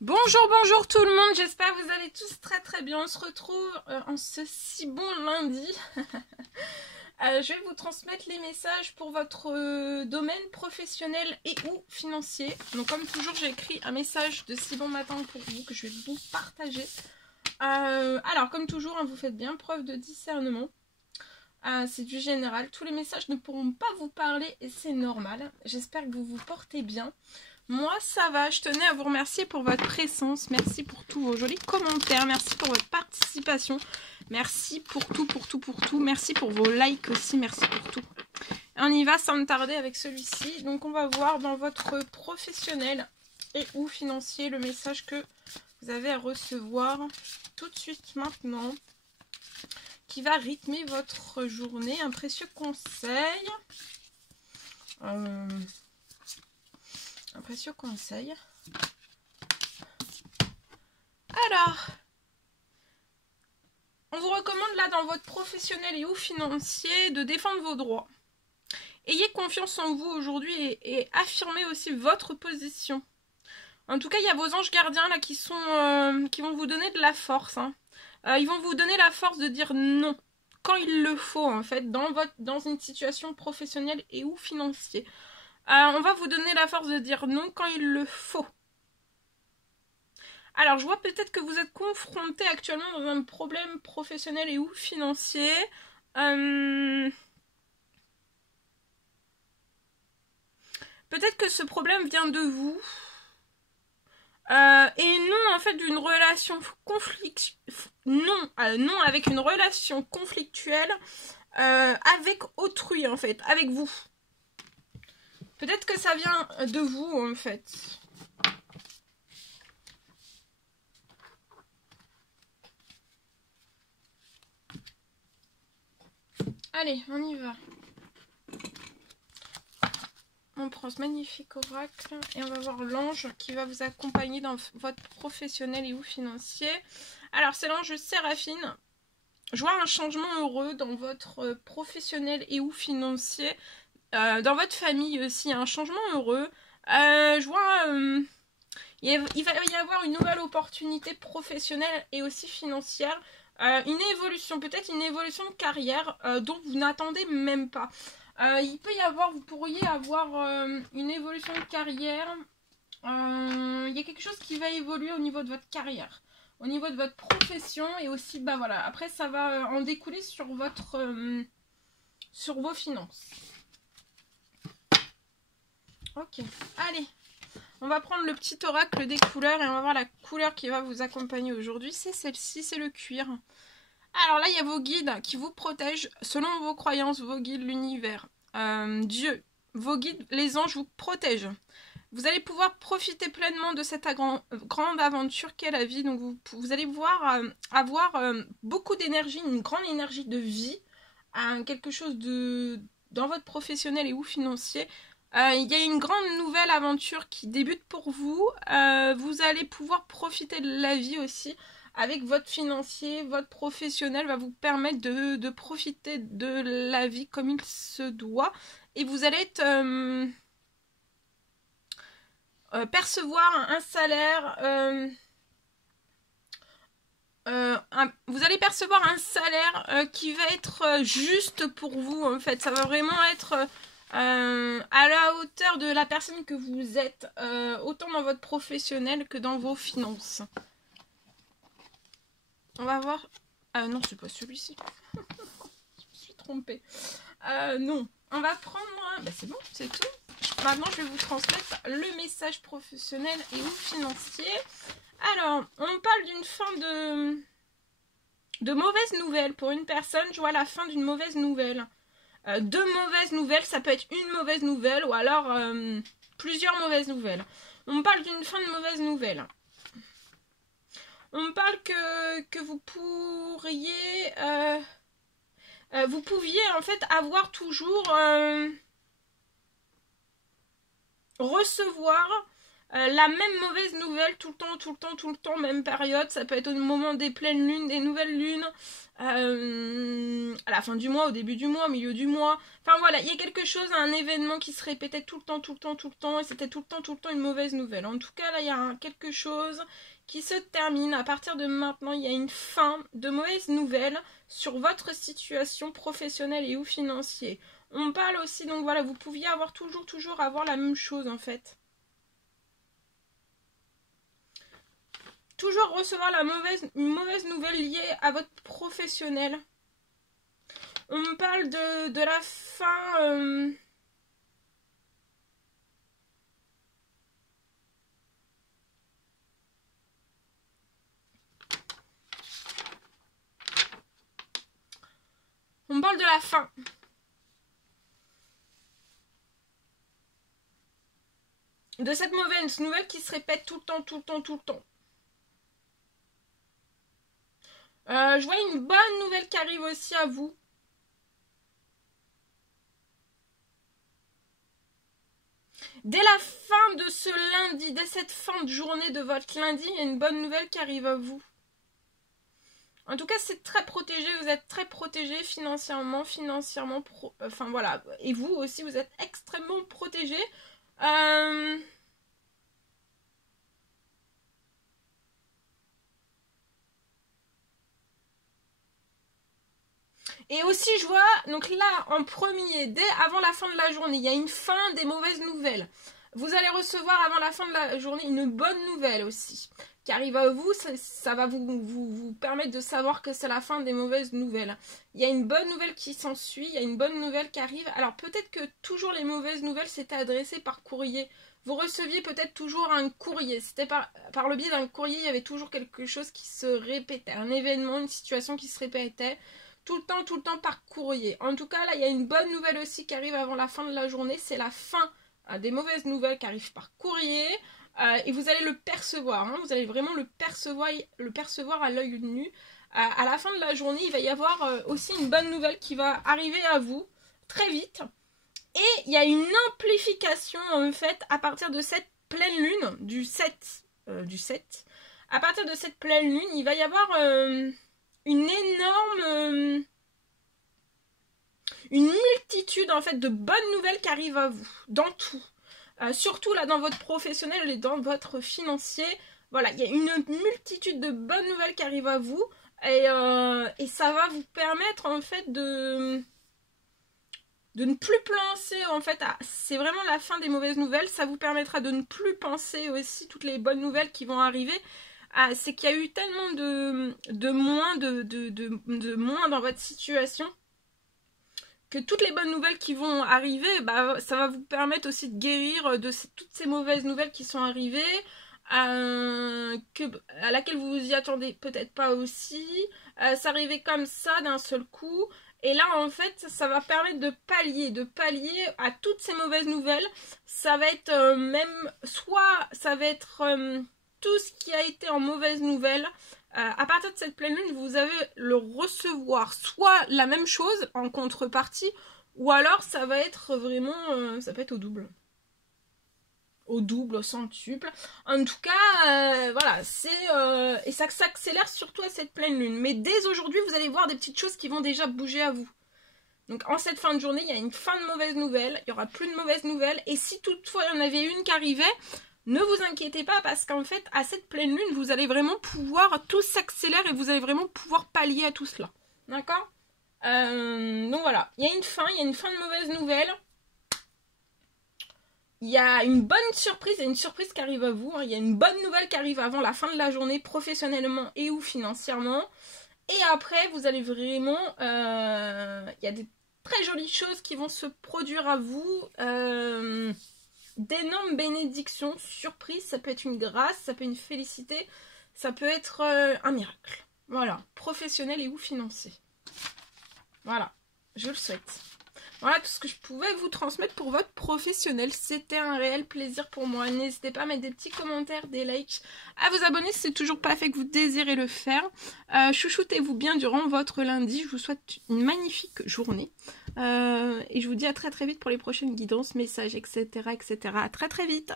Bonjour, bonjour tout le monde, j'espère que vous allez tous très bien. On se retrouve en ce si bon lundi. Je vais vous transmettre les messages pour votre domaine professionnel et ou financier. Donc comme toujours, j'ai écrit un message de si bon matin pour vous que je vais vous partager. Alors comme toujours, hein, vous faites bien preuve de discernement. C'est du général, tous les messages ne pourront pas vous parler et c'est normal. J'espère que vous vous portez bien. Moi, ça va. Je tenais à vous remercier pour votre présence. Merci pour tous vos jolis commentaires. Merci pour votre participation. Merci pour tout. Merci pour vos likes aussi. Merci pour tout. Et on y va sans tarder avec celui-ci. Donc, on va voir dans votre professionnel et ou financier le message que vous avez à recevoir tout de suite maintenant, qui va rythmer votre journée. Un précieux conseil. Un précieux conseil. Alors, on vous recommande là dans votre professionnel et ou financier de défendre vos droits. Ayez confiance en vous aujourd'hui et affirmez aussi votre position. En tout cas, il y a vos anges gardiens là qui vont vous donner de la force. Hein. Ils vont vous donner la force de dire non quand il le faut en fait dans une situation professionnelle et ou financière. On va vous donner la force de dire non quand il le faut. Alors, je vois peut-être que vous êtes confronté actuellement dans un problème professionnel et ou financier. Peut-être que ce problème vient de vous. Et non, en fait, d'une relation non, avec une relation conflictuelle avec autrui, en fait, avec vous. Peut-être que ça vient de vous, en fait. Allez, on y va. On prend ce magnifique oracle et on va voir l'ange qui va vous accompagner dans votre professionnel et ou financier. Alors, c'est l'ange Séraphine. Je vois un changement heureux dans votre professionnel et ou financier. Dans votre famille aussi, un changement heureux. Je vois... il va y avoir une nouvelle opportunité professionnelle et aussi financière. Une évolution, peut-être une évolution de carrière dont vous n'attendez même pas. Vous pourriez avoir une évolution de carrière. Il y a quelque chose qui va évoluer au niveau de votre carrière, au niveau de votre profession et aussi, bah voilà. Après, ça va en découler sur sur vos finances. Ok, allez. On va prendre le petit oracle des couleurs et on va voir la couleur qui va vous accompagner aujourd'hui. C'est celle-ci, c'est le cuir. Alors là, il y a vos guides qui vous protègent selon vos croyances, vos guides, l'univers, Dieu, vos guides, les anges vous protègent. Vous allez pouvoir profiter pleinement de cette grande aventure qu'est la vie. Donc vous allez pouvoir avoir beaucoup d'énergie, une grande énergie de vie, quelque chose dans votre professionnel et ou financier. Il y a une grande nouvelle aventure qui débute pour vous. Vous allez pouvoir profiter de la vie aussi avec votre financier. Votre professionnel va vous permettre de profiter de la vie comme il se doit. Et vous allez percevoir un salaire. Vous allez percevoir un salaire qui va être juste pour vous en fait. Ça va vraiment être... à la hauteur de la personne que vous êtes, autant dans votre professionnel que dans vos finances. On va voir. Non, c'est pas celui-ci. Je me suis trompée. Non. On va prendre... Bah, c'est bon, c'est tout. Maintenant, je vais vous transmettre le message professionnel et ou financier. Alors, on parle d'une fin de mauvaise nouvelle. Pour une personne, je vois la fin d'une mauvaise nouvelle. Deux mauvaises nouvelles, ça peut être une mauvaise nouvelle ou alors plusieurs mauvaises nouvelles. On parle d'une fin de mauvaise nouvelle. On parle que vous pouviez en fait avoir toujours recevoir La même mauvaise nouvelle tout le temps, même période. Ça peut être au moment des pleines lunes, des nouvelles lunes, à la fin du mois, au début du mois, au milieu du mois. Enfin voilà, il y a quelque chose, un événement qui se répétait tout le temps, et c'était tout le temps une mauvaise nouvelle. En tout cas, là, il y a quelque chose qui se termine. À partir de maintenant, il y a une fin de mauvaises nouvelles sur votre situation professionnelle et ou financière. On parle aussi, donc voilà, vous pouviez avoir toujours avoir la même chose en fait. Toujours recevoir une mauvaise nouvelle liée à votre professionnel. On me parle de la fin... On me parle de la fin. De cette mauvaise nouvelle qui se répète tout le temps. Je vois une bonne nouvelle qui arrive aussi à vous. Dès la fin de ce lundi, dès cette fin de journée de votre lundi, il y a une bonne nouvelle qui arrive à vous. En tout cas, c'est très protégé, vous êtes très protégé financièrement, enfin voilà. Et vous aussi, vous êtes extrêmement protégé. Et aussi, je vois, donc là, en premier, dès avant la fin de la journée, il y a une fin des mauvaises nouvelles. Vous allez recevoir avant la fin de la journée une bonne nouvelle aussi, qui arrive à vous. Ça va vous permettre de savoir que c'est la fin des mauvaises nouvelles. Il y a une bonne nouvelle qui s'ensuit, il y a une bonne nouvelle qui arrive. Alors peut-être que toujours les mauvaises nouvelles, c'était adressé par courrier. Vous receviez peut-être toujours un courrier. C'était par le biais d'un courrier, il y avait toujours quelque chose qui se répétait. Un événement, une situation qui se répétait. Tout le temps par courrier. En tout cas, là, il y a une bonne nouvelle aussi qui arrive avant la fin de la journée. C'est la fin des mauvaises nouvelles qui arrivent par courrier. Et vous allez le percevoir. Hein, vous allez vraiment le percevoir à l'œil nu. À la fin de la journée, il va y avoir aussi une bonne nouvelle qui va arriver à vous très vite. Et il y a une amplification, en fait, à partir de cette pleine lune, du 7. À partir de cette pleine lune, il va y avoir... une multitude en fait de bonnes nouvelles qui arrivent à vous dans tout, surtout là dans votre professionnel et dans votre financier. Voilà, il y a une multitude de bonnes nouvelles qui arrivent à vous et ça va vous permettre en fait de ne plus penser en fait c'est vraiment la fin des mauvaises nouvelles. Ça vous permettra de ne plus penser aussi toutes les bonnes nouvelles qui vont arriver. C'est qu'il y a eu tellement de moins dans votre situation que toutes les bonnes nouvelles qui vont arriver, ça va vous permettre aussi de guérir de toutes ces mauvaises nouvelles qui sont arrivées, à laquelle vous vous y attendez peut-être pas aussi. Ça arrivait comme ça d'un seul coup. Et là, en fait, ça va permettre de pallier à toutes ces mauvaises nouvelles. Ça va être soit ça va être... tout ce qui a été en mauvaise nouvelle, à partir de cette pleine lune, vous allez le recevoir soit la même chose en contrepartie, ou alors ça va être vraiment, ça peut être au double. Au double, au centuple. En tout cas, voilà, et ça s'accélère surtout à cette pleine lune. Mais dès aujourd'hui, vous allez voir des petites choses qui vont déjà bouger à vous. Donc en cette fin de journée, il y a une fin de mauvaise nouvelle, il n'y aura plus de mauvaises nouvelles, et si toutefois il y en avait une qui arrivait, ne vous inquiétez pas parce qu'en fait, à cette pleine lune, vous allez vraiment pouvoir, tout s'accélère et vous allez vraiment pouvoir pallier à tout cela. D'accord ? Donc voilà, il y a une fin de mauvaise nouvelle. Il y a une bonne surprise, il y a une surprise qui arrive à vous. Hein. Il y a une bonne nouvelle qui arrive avant la fin de la journée, professionnellement et ou financièrement. Et après, vous allez vraiment... il y a des très jolies choses qui vont se produire à vous. D'énormes bénédictions, surprises, ça peut être une grâce, ça peut être une félicité, ça peut être un miracle. Voilà, professionnel et ou financier. Voilà, je le souhaite. Voilà tout ce que je pouvais vous transmettre pour votre professionnel. C'était un réel plaisir pour moi. N'hésitez pas à mettre des petits commentaires, des likes, à vous abonner si c'est toujours pas fait que vous désirez le faire. Chouchoutez-vous bien durant votre lundi. Je vous souhaite une magnifique journée. Et je vous dis à très vite pour les prochaines guidances, messages, etc. À très vite.